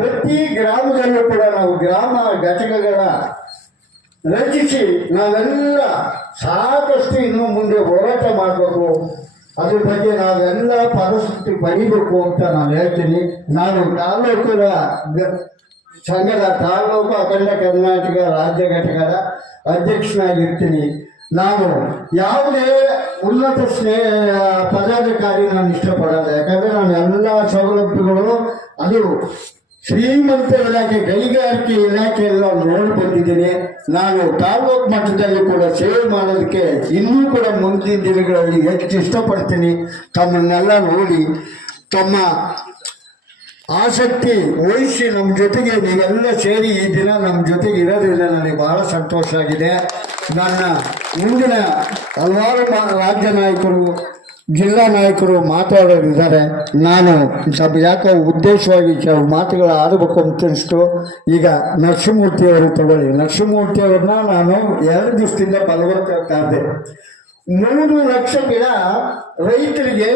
ಪ್ರತಿ ಗ್ರಾಮದಲ್ಲೂ ಕೂಡ ನಾವು ಗ್ರಾಮ ಘಟಕಗಳ ರಚಿಸಿ ನಾವೆಲ್ಲ ಸಾಕಷ್ಟು ಇನ್ನು ಮುಂದೆ ಹೋರಾಟ ಮಾಡಬೇಕು. ಅದ್ರ ಬಗ್ಗೆ ನಾವೆಲ್ಲ ಪರಿಸ್ಥಿತಿ ಪಡಿಬೇಕು ಅಂತ ನಾನು ಹೇಳ್ತೀನಿ. ನಾನು ತಾಲೂಕುಗಳ ಸಂಘದ ತಾಲೂಕು ಅಖಂಡ ಕರ್ನಾಟಕ ರಾಜ್ಯ ಘಟಕದ ಅಧ್ಯಕ್ಷನಾಗಿರ್ತೀನಿ. ನಾನು ಯಾವುದೇ ಉನ್ನತ ಪದಾಧಿಕಾರಿ ನಾನು ಇಷ್ಟಪಡಲ್ಲ. ಯಾಕಂದರೆ ನಾನು ಎಲ್ಲ ಸೌಲಭ್ಯಗಳು ಅದು ಶ್ರೀಮಂತ ಇಲಾಖೆ ಕೈಗಾರಿಕೆ ಇಲಾಖೆ ಎಲ್ಲ ನೋಡಿ ಬಂದಿದ್ದೀನಿ. ನಾನು ತಾಲೂಕು ಮಟ್ಟದಲ್ಲಿ ಕೂಡ ಸೇವೆ ಮಾಡೋದಕ್ಕೆ ಇನ್ನೂ ಕೂಡ ಮುಂದಿನ ದಿನಗಳಲ್ಲಿ ಹೆಚ್ಚು ಇಷ್ಟಪಡ್ತೀನಿ. ತಮ್ಮನ್ನೆಲ್ಲ ನೋಡಿ ತಮ್ಮ ಆಸಕ್ತಿ ವಹಿಸಿ ನಮ್ಮ ಜೊತೆಗೆ ನೀವೆಲ್ಲ ಸೇರಿ ಈ ದಿನ ನಮ್ಮ ಜೊತೆಗೆ ಇರೋದ್ರಿಂದ ನನಗೆ ಬಹಳ ಸಂತೋಷ ಆಗಿದೆ. ನನ್ನ ಮುಂದಿನ ಹಲವಾರು ರಾಜ್ಯ ನಾಯಕರು ಜಿಲ್ಲಾ ನಾಯಕರು ಮಾತಾಡೋರಿದ್ದಾರೆ. ನಾನು ಸ್ವಲ್ಪ ಯಾಕೋ ಉದ್ದೇಶವಾಗಿ ಕೆಲವು ಮಾತುಗಳು ಆಡಬೇಕು ಅಂತ ಅನಿಸ್ತು. ಈಗ ನರಸಿಂಹಮೂರ್ತಿಯವರು ತಗೊಳ್ಳಿ. ನರಸಿಂಹಮೂರ್ತಿಯವ್ರನ್ನ ನಾನು 2 ದಿವಸದಿಂದ ಬಲವರ್ತಾದೆ. 3 ಲಕ್ಷ ಗಿಡ ರೈತರಿಗೆ